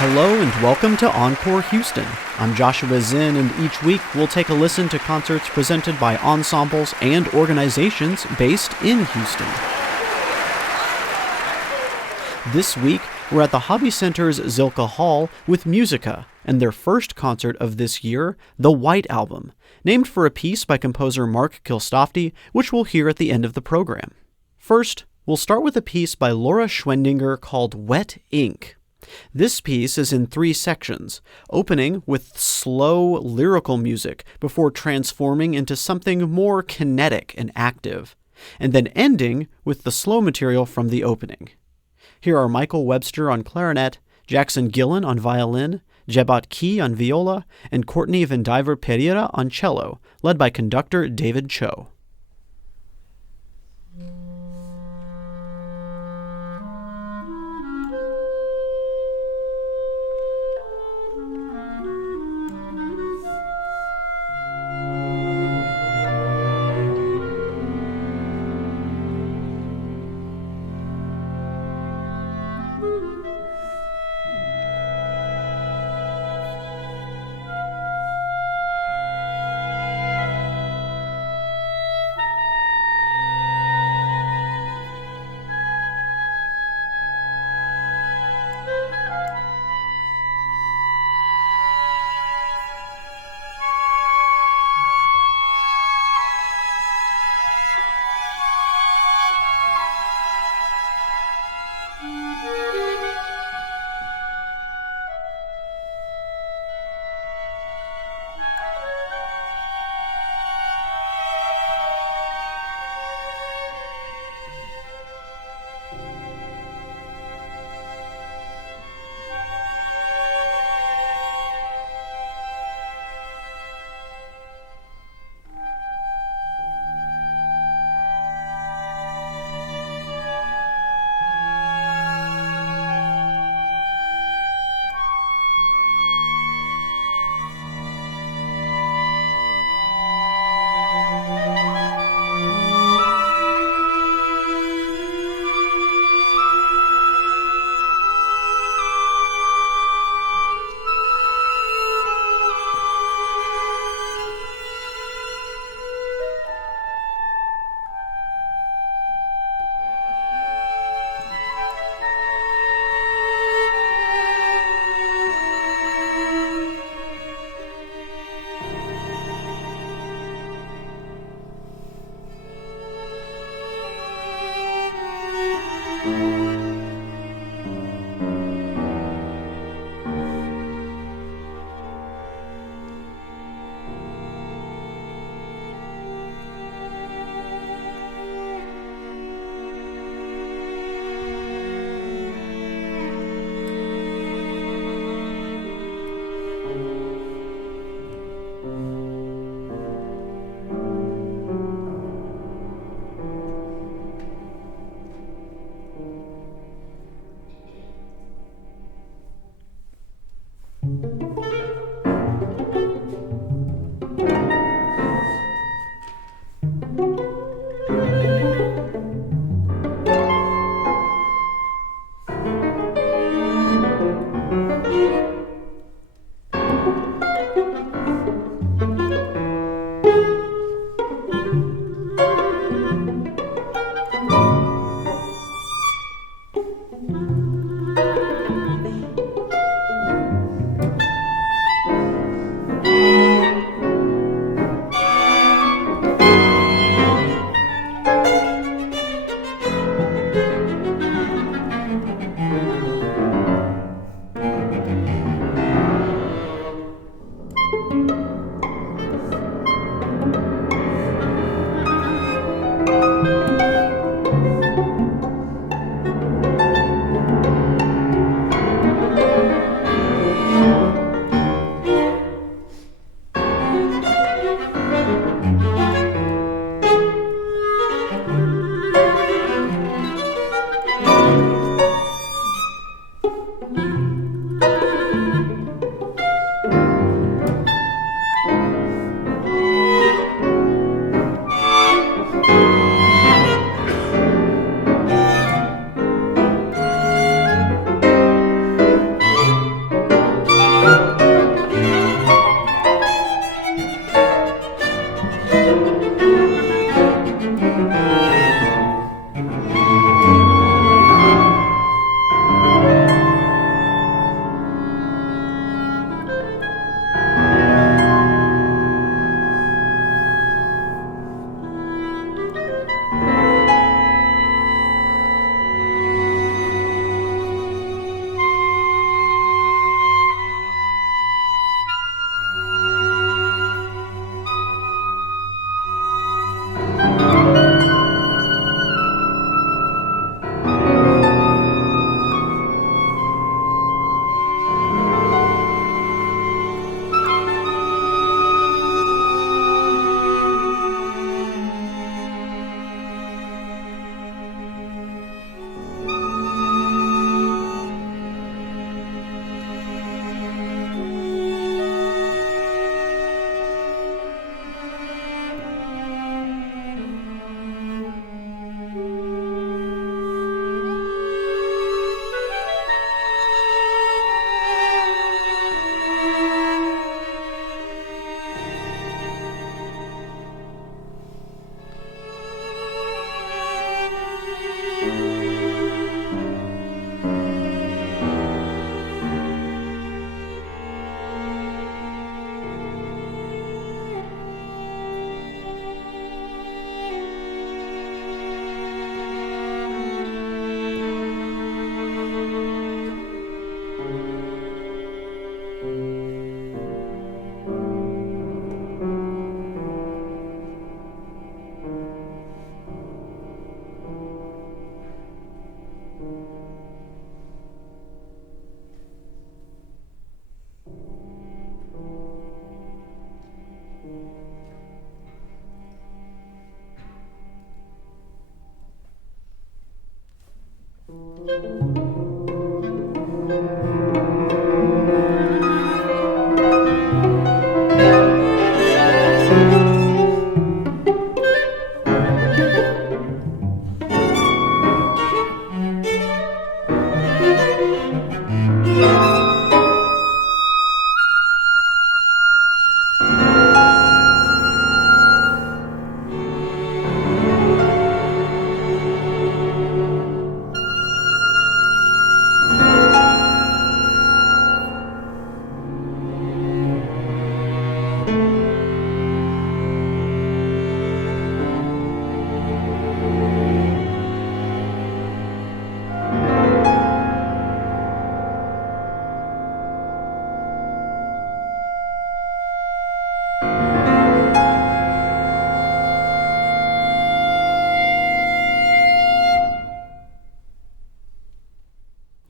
Hello and welcome to Encore Houston. I'm Joshua Zinn, and each week we'll take a listen to concerts presented by ensembles and organizations based in Houston. This week, we're at the Hobby Center's Zilka Hall with MUSIQA and their first concert of this year, The White Album, named for a piece by composer Mark Kilstofte, which we'll hear at the end of the program. First, we'll start with a piece by Laura Schwendinger called Wet Ink. This piece is in 3 sections, opening with slow lyrical music before transforming into something more kinetic and active, and then ending with the slow material from the opening. Here are Michael Webster on clarinet, Jackson Gillen on violin, Jebat Key on viola, and Courtney Vandiver Pereira on cello, led by conductor David Cho.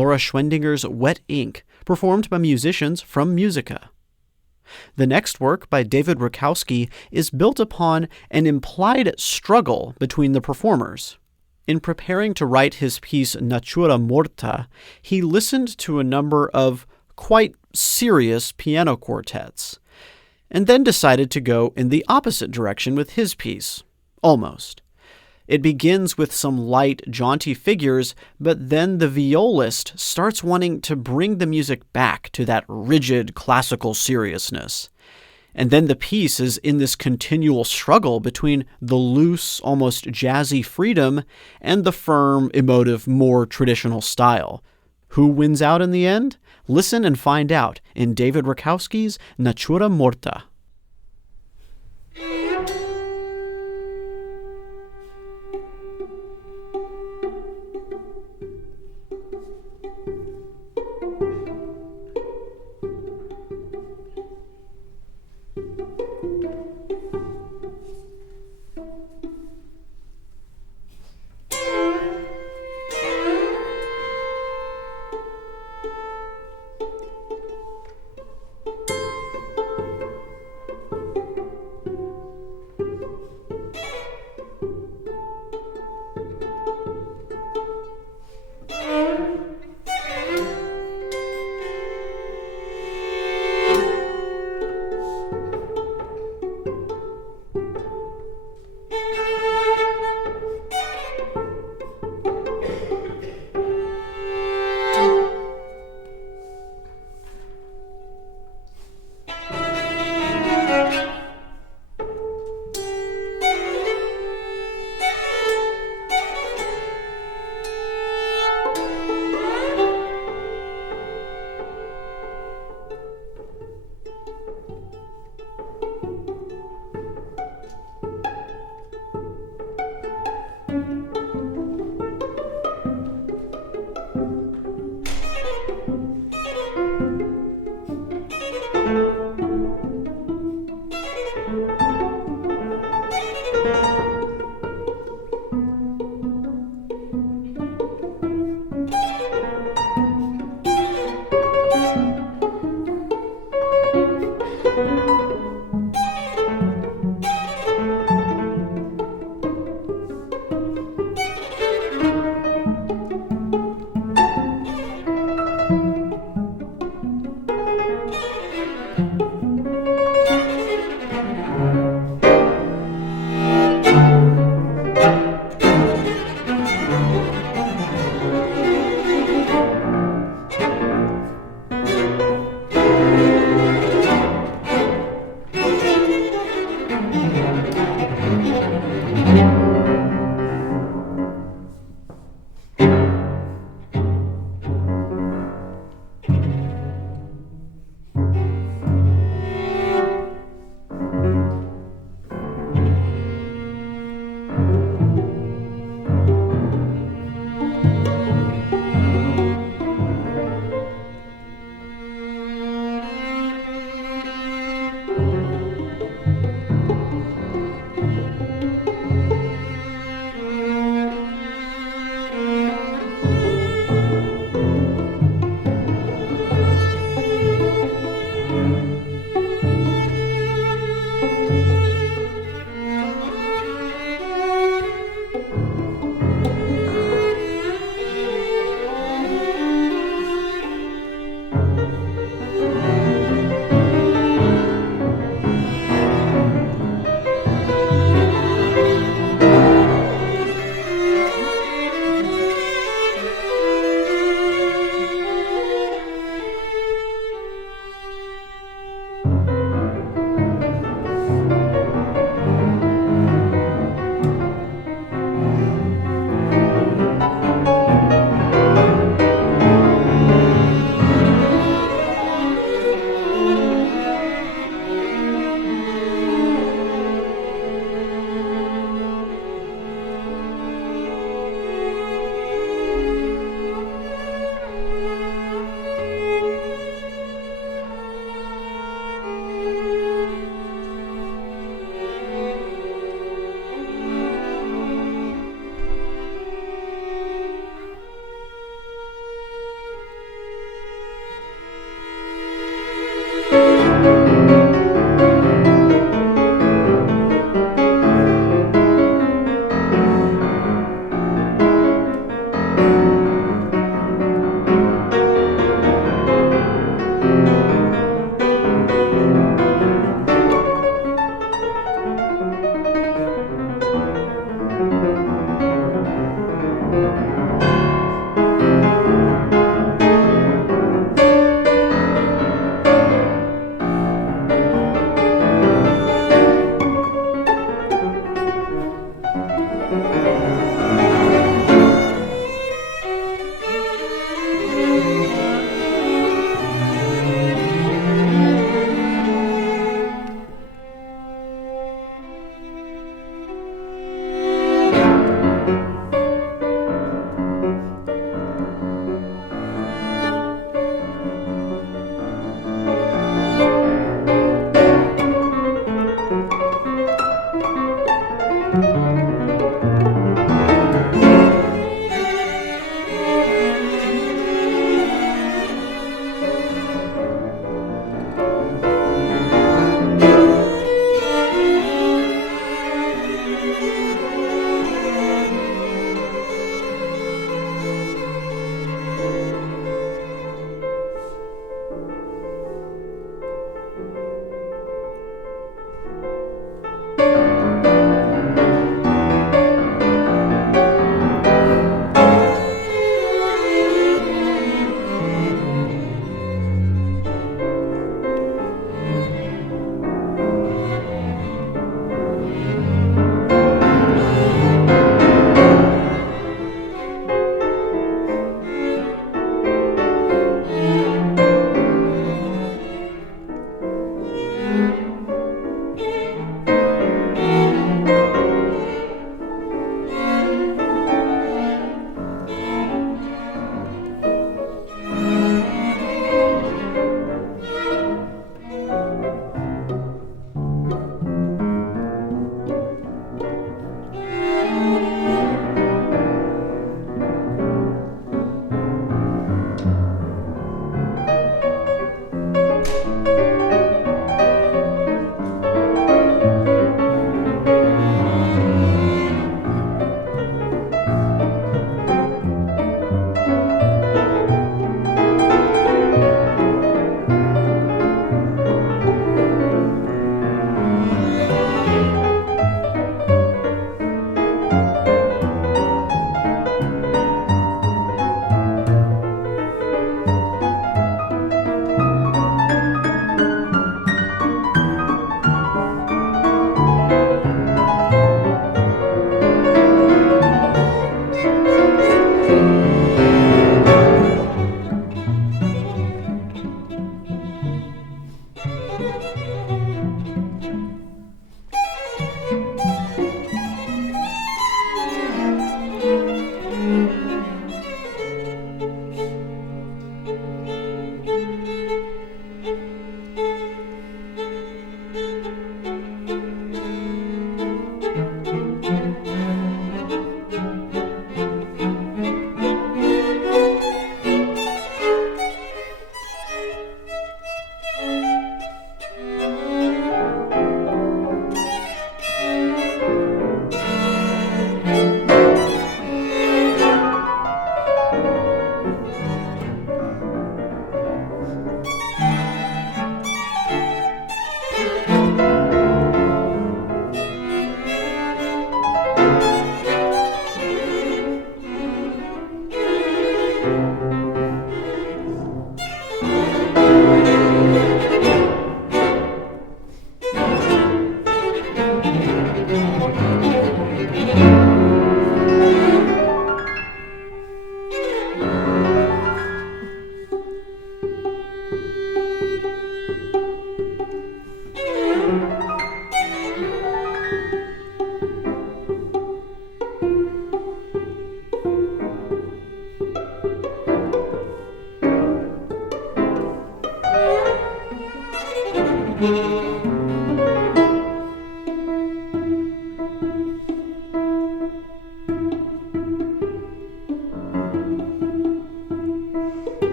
Laura Schwendinger's Wet Ink, performed by musicians from MUSIQA. The next work, by David Rakowski, is built upon an implied struggle between the performers. In preparing to write his piece Natura Morta, he listened to a number of quite serious piano quartets, and then decided to go in the opposite direction with his piece, Almost. It begins with some light, jaunty figures, but then the violist starts wanting to bring the music back to that rigid, classical seriousness. And then the piece is in this continual struggle between the loose, almost jazzy freedom and the firm, emotive, more traditional style. Who wins out in the end? Listen and find out in David Rakowski's Natura Morta.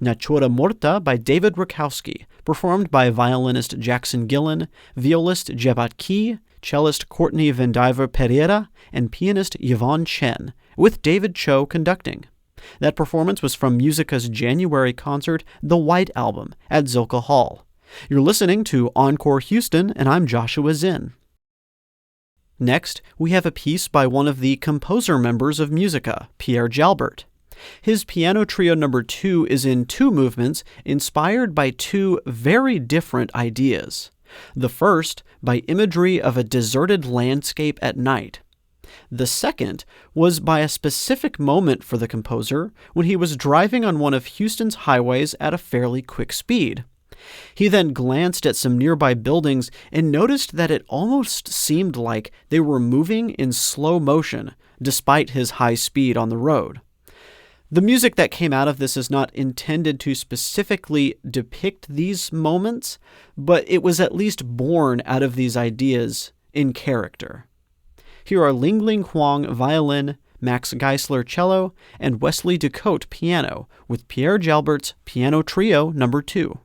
Natura Morta by David Rakowski, performed by violinist Jackson Gillen, violist Jebat Key, cellist Courtney Vendiver Pereira, and pianist Yvonne Chen, with David Cho conducting. That performance was from MUSIQA's January concert, The White Album, at Zilkha Hall. You're listening to Encore Houston, and I'm Joshua Zinn. Next, we have a piece by one of the composer members of MUSIQA, Pierre Jalbert. His Piano Trio No. 2 is in 2 movements inspired by 2 very different ideas. The first, by imagery of a deserted landscape at night. The second was by a specific moment for the composer when he was driving on one of Houston's highways at a fairly quick speed. He then glanced at some nearby buildings and noticed that it almost seemed like they were moving in slow motion, despite his high speed on the road. The music that came out of this is not intended to specifically depict these moments, but it was at least born out of these ideas in character. Here are Ling Ling Huang violin, Max Geisler cello, and Wesley Ducote piano, with Pierre Jalbert's Piano Trio No. 2.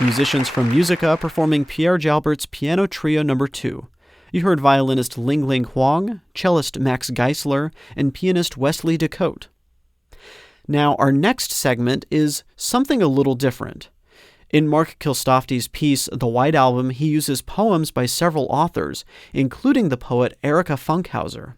Musicians from MUSIQA performing Pierre Jalbert's Piano Trio No. 2. You heard violinist Ling Ling Huang, cellist Max Geisler, and pianist Wesley DeCote. Now, our next segment is something a little different. In Mark Kilstofty's piece, The White Album, he uses poems by several authors, including the poet Erica Funkhouser.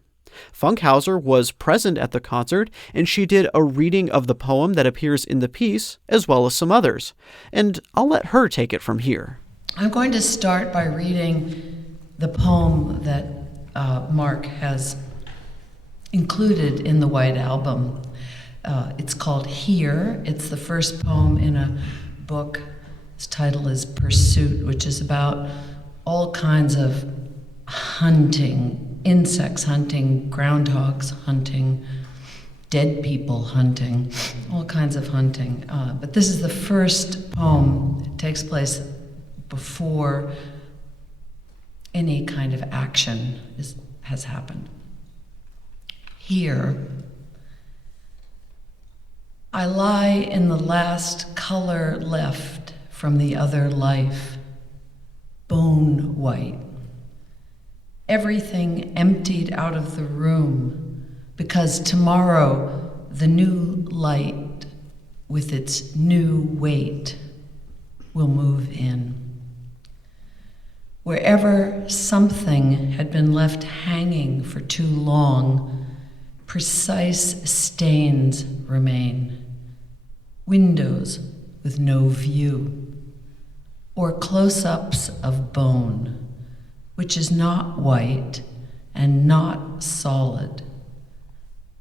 Funkhouser was present at the concert, and she did a reading of the poem that appears in the piece, as well as some others. And I'll let her take it from here. I'm going to start by reading the poem that Mark has included in the White Album. It's called Here. It's the first poem in a book. Its title is Pursuit, which is about all kinds of hunting, insects hunting, groundhogs hunting, dead people hunting, all kinds of hunting. But this is the first poem. It takes place before any kind of action has happened. Here, I lie in the last color left from the other life, bone white. Everything emptied out of the room, because tomorrow the new light with its new weight will move in. Wherever something had been left hanging for too long, precise stains remain. Windows with no view, or close-ups of bone, which is not white and not solid,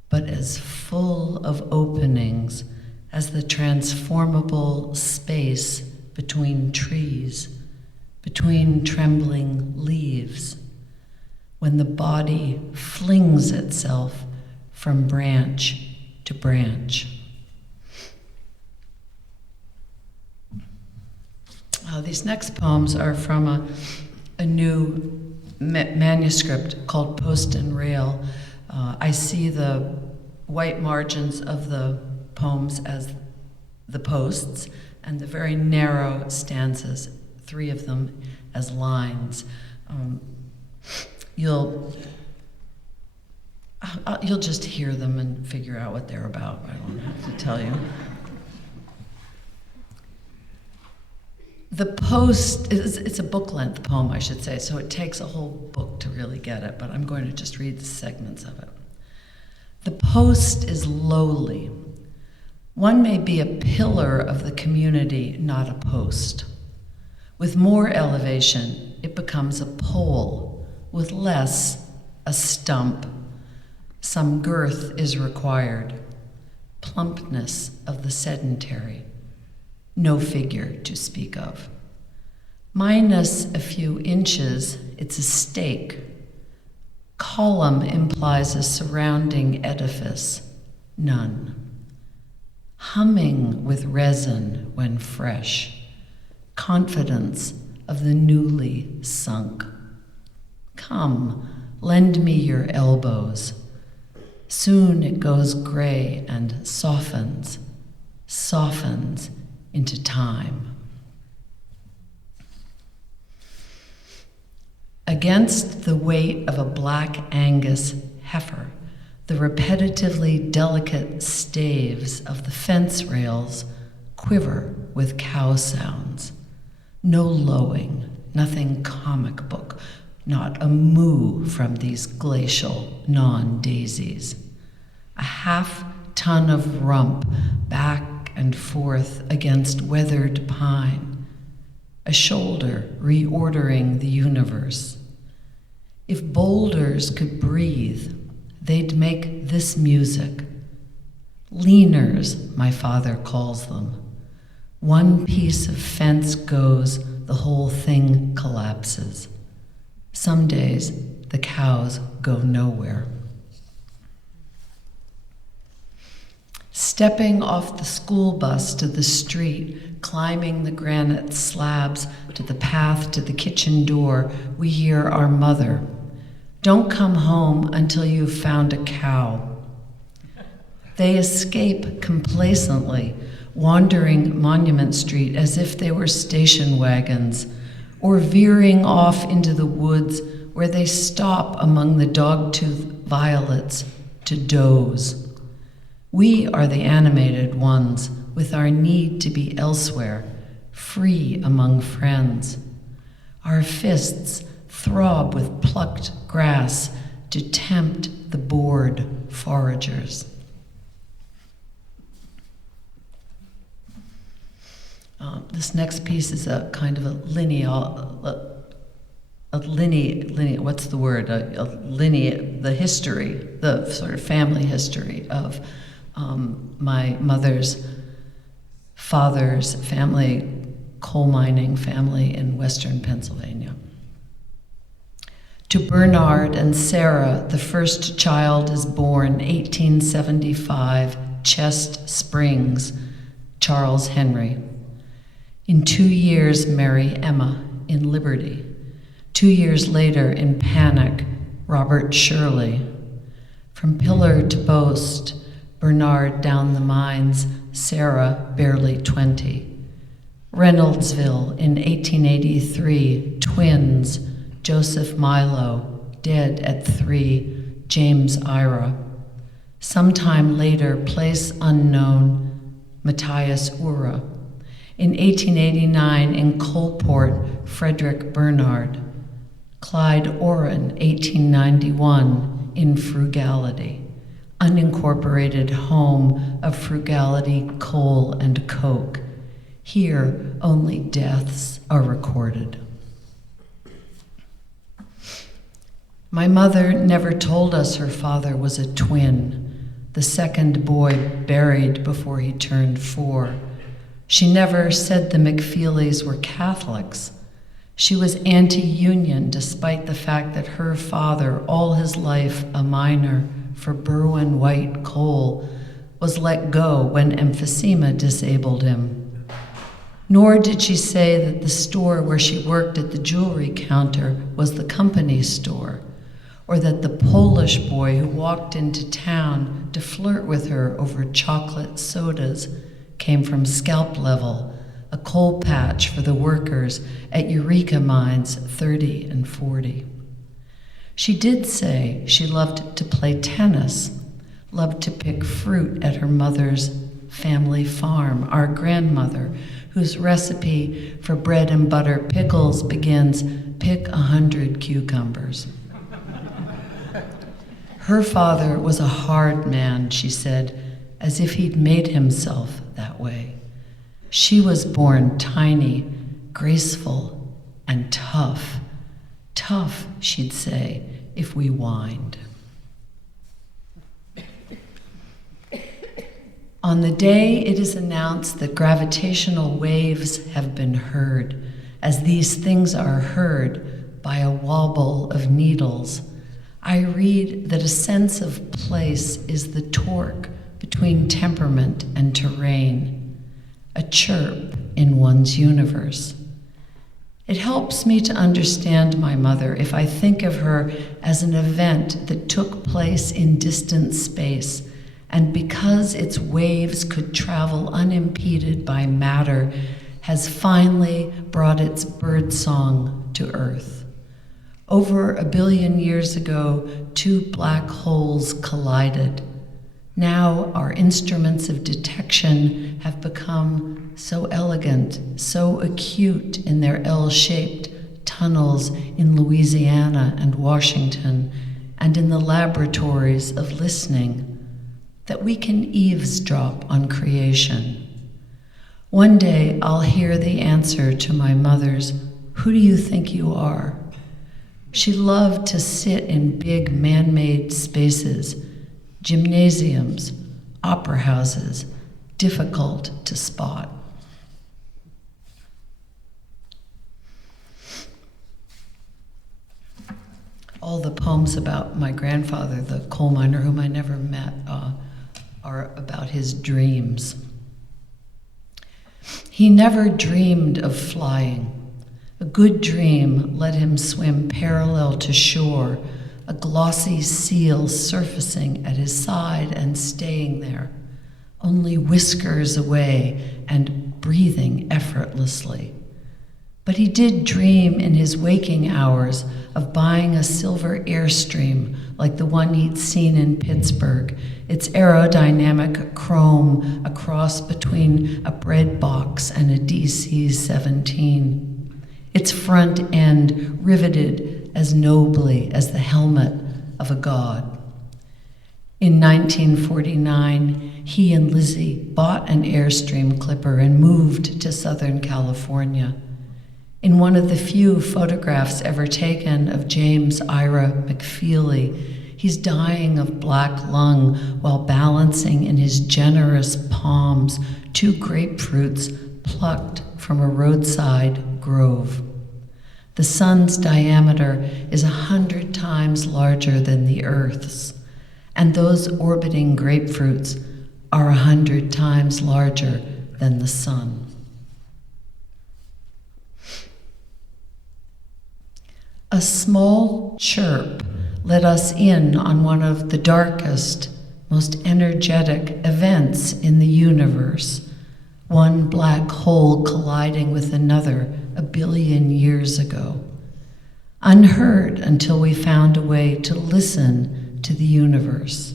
but as full of openings as the transformable space between trees, between trembling leaves, when the body flings itself from branch to branch. These next poems are from a new manuscript called Post and Rail. I see the white margins of the poems as the posts and the very narrow stanzas, 3 of them as lines. You'll just hear them and figure out what they're about. I don't have to tell you. The post, it's a book-length poem, I should say, so it takes a whole book to really get it, but I'm going to just read the segments of it. The post is lowly. One may be a pillar of the community, not a post. With more elevation, it becomes a pole. With less, a stump. Some girth is required. Plumpness of the sedentary. No figure to speak of. Minus a few inches, it's a stake. Column implies a surrounding edifice. None. Humming with resin when fresh. Confidence of the newly sunk. Come, lend me your elbows. Soon it goes gray and softens into time. Against the weight of a black Angus heifer, the repetitively delicate staves of the fence rails quiver with cow sounds. No lowing, nothing comic book, not a moo from these glacial non-daisies. A half-ton of rump back and forth against weathered pine. A shoulder reordering the universe. If boulders could breathe, they'd make this music. Leaners, my father calls them. One piece of fence goes, the whole thing collapses. Some days, the cows go nowhere. Stepping off the school bus to the street, climbing the granite slabs to the path to the kitchen door, we hear our mother. Don't come home until you've found a cow. They escape complacently, wandering Monument Street as if they were station wagons, or veering off into the woods where they stop among the dogtooth violets to doze. We are the animated ones with our need to be elsewhere, free among friends. Our fists throb with plucked grass to tempt the bored foragers. This next piece is a kind of a the history, the sort of family history of my mother's father's family, coal mining family in western Pennsylvania. To Bernard and Sarah, the first child is born 1875, Chest Springs, Charles Henry. In 2 years, marry Emma in Liberty. 2 years later, in Panic, Robert Shirley. From pillar to post, Bernard down the mines, Sarah barely 20. Reynoldsville in 1883, twins, Joseph Milo, dead at 3, James Ira. Sometime later, place unknown, Matthias Ura. In 1889, in Coalport, Frederick Bernard. Clyde Orrin, 1891, in Frugality, unincorporated home of Frugality, Coal, and Coke. Here, only deaths are recorded. My mother never told us her father was a twin, the second boy buried before he turned 4. She never said the McFeelys were Catholics. She was anti-union despite the fact that her father, all his life a miner for Berwyn White Coal, was let go when emphysema disabled him. Nor did she say that the store where she worked at the jewelry counter was the company store, or that the Polish boy who walked into town to flirt with her over chocolate sodas came from scalp level, a coal patch for the workers at Eureka mines 30 and 40. She did say she loved to play tennis, loved to pick fruit at her mother's family farm, our grandmother, whose recipe for bread and butter pickles begins, pick 100 cucumbers. Her father was a hard man, she said, as if he'd made himself that way. She was born tiny, graceful, and tough. Tough, she'd say, if we whined. On the day it is announced that gravitational waves have been heard, as these things are heard by a wobble of needles, I read that a sense of place is the torque between temperament and terrain, a chirp in one's universe. It helps me to understand my mother if I think of her as an event that took place in distant space, and because its waves could travel unimpeded by matter, has finally brought its birdsong to Earth. Over 1 billion years ago, 2 black holes collided. Now our instruments of detection have become so elegant, so acute in their L-shaped tunnels in Louisiana and Washington, and in the laboratories of listening, that we can eavesdrop on creation. One day I'll hear the answer to my mother's, "Who do you think you are?" She loved to sit in big man-made spaces, gymnasiums, opera houses, difficult to spot. All the poems about my grandfather, the coal miner whom I never met, are about his dreams. He never dreamed of flying. A good dream let him swim parallel to shore, a glossy seal surfacing at his side and staying there, only whiskers away and breathing effortlessly. But he did dream in his waking hours of buying a silver Airstream like the one he'd seen in Pittsburgh, its aerodynamic chrome, a cross between a bread box and a DC-17. Its front end riveted as nobly as the helmet of a god. In 1949, he and Lizzie bought an Airstream clipper and moved to Southern California. In one of the few photographs ever taken of James Ira McFeely, he's dying of black lung while balancing in his generous palms 2 grapefruits plucked from a roadside grove. The sun's diameter is 100 times larger than the Earth's, and those orbiting grapefruits are 100 times larger than the sun. A small chirp let us in on one of the darkest, most energetic events in the universe, one black hole colliding with another 1 billion years ago, unheard until we found a way to listen to the universe.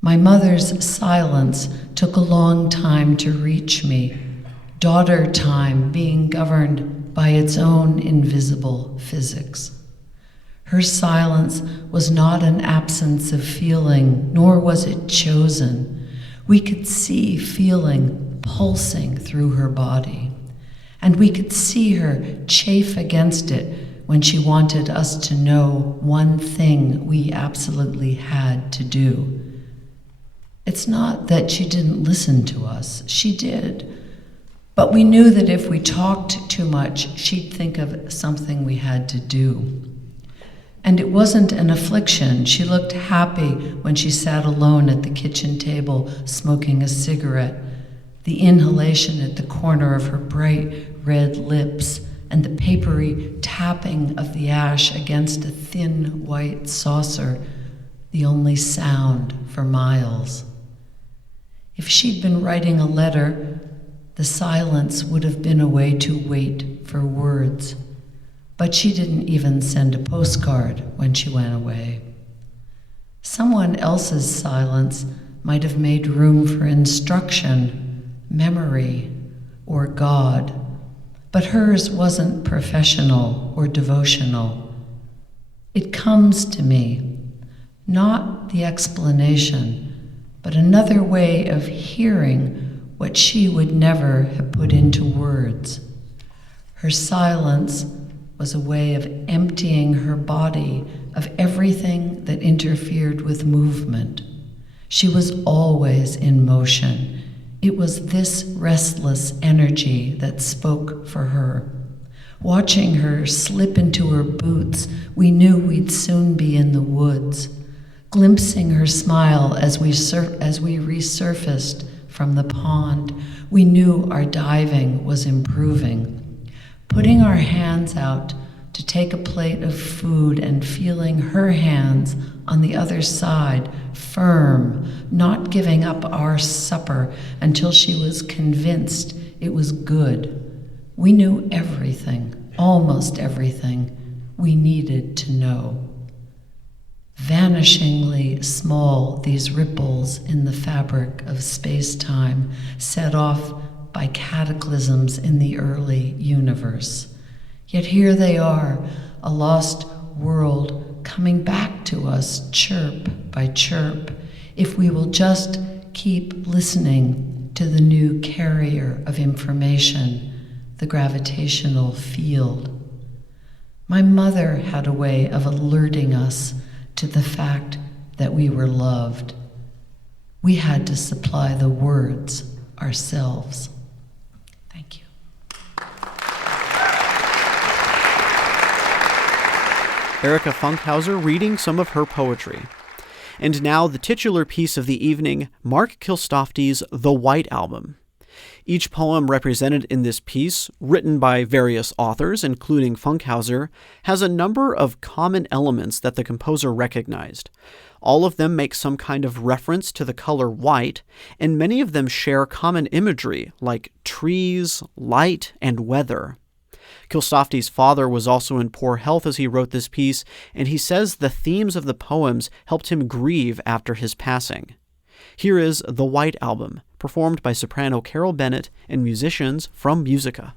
My mother's silence took a long time to reach me, daughter time being governed by its own invisible physics. Her silence was not an absence of feeling, nor was it chosen. We could see feeling pulsing through her body, and we could see her chafe against it when she wanted us to know one thing we absolutely had to do. It's not that she didn't listen to us, she did. But we knew that if we talked too much, she'd think of something we had to do. And it wasn't an affliction. She looked happy when she sat alone at the kitchen table smoking a cigarette, the inhalation at the corner of her bright red lips, and the papery tapping of the ash against a thin white saucer, the only sound for miles. If she'd been writing a letter, the silence would have been a way to wait for words. But she didn't even send a postcard when she went away. Someone else's silence might have made room for instruction, memory, or God, but hers wasn't professional or devotional. It comes to me, not the explanation, but another way of hearing what she would never have put into words. Her silence was a way of emptying her body of everything that interfered with movement. She was always in motion. It was this restless energy that spoke for her. Watching her slip into her boots, we knew we'd soon be in the woods. Glimpsing her smile as we resurfaced from the pond, we knew our diving was improving. Putting our hands out to take a plate of food and feeling her hands on the other side, firm, not giving up our supper until she was convinced it was good. We knew everything, almost everything, we needed to know. Vanishingly small, these ripples in the fabric of space-time, set off by cataclysms in the early universe. Yet here they are, a lost world coming back to us chirp by chirp, if we will just keep listening to the new carrier of information, the gravitational field. My mother had a way of alerting us to the fact that we were loved. We had to supply the words ourselves. Thank you. Erica Funkhouser reading some of her poetry. And now the titular piece of the evening, Mark Kilstofty's The White Album. Each poem represented in this piece, written by various authors, including Funkhouser, has a number of common elements that the composer recognized. All of them make some kind of reference to the color white, and many of them share common imagery, like trees, light, and weather. Kilstofty's father was also in poor health as he wrote this piece, and he says the themes of the poems helped him grieve after his passing. Here is The White Album, performed by soprano Carol Bennett and musicians from MUSIQA.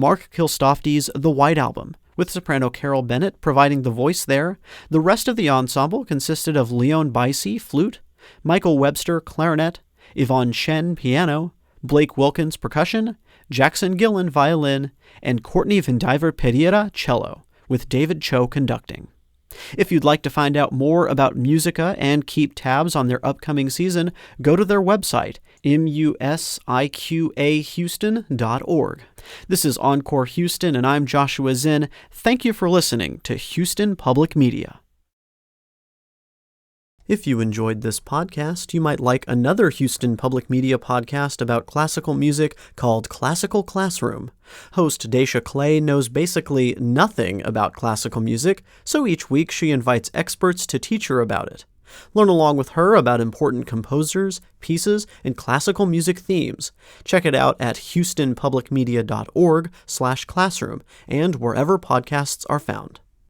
Mark Kilstofty's The White Album, with soprano Carol Bennett providing the voice there. The rest of the ensemble consisted of Leon Bicey, flute, Michael Webster, clarinet, Yvonne Chen, piano, Blake Wilkins, percussion, Jackson Gillen, violin, and Courtney Vandiver Pereira, cello, with David Cho conducting. If you'd like to find out more about MUSIQA and keep tabs on their upcoming season, go to their website, musiqahouston.org. This is Encore Houston, and I'm Joshua Zinn. Thank you for listening to Houston Public Media. If you enjoyed this podcast, you might like another Houston Public Media podcast about classical music called Classical Classroom. Host Daisha Clay knows basically nothing about classical music, so each week she invites experts to teach her about it. Learn along with her about important composers, pieces, and classical music themes. Check it out at houstonpublicmedia.org/classroom and wherever podcasts are found.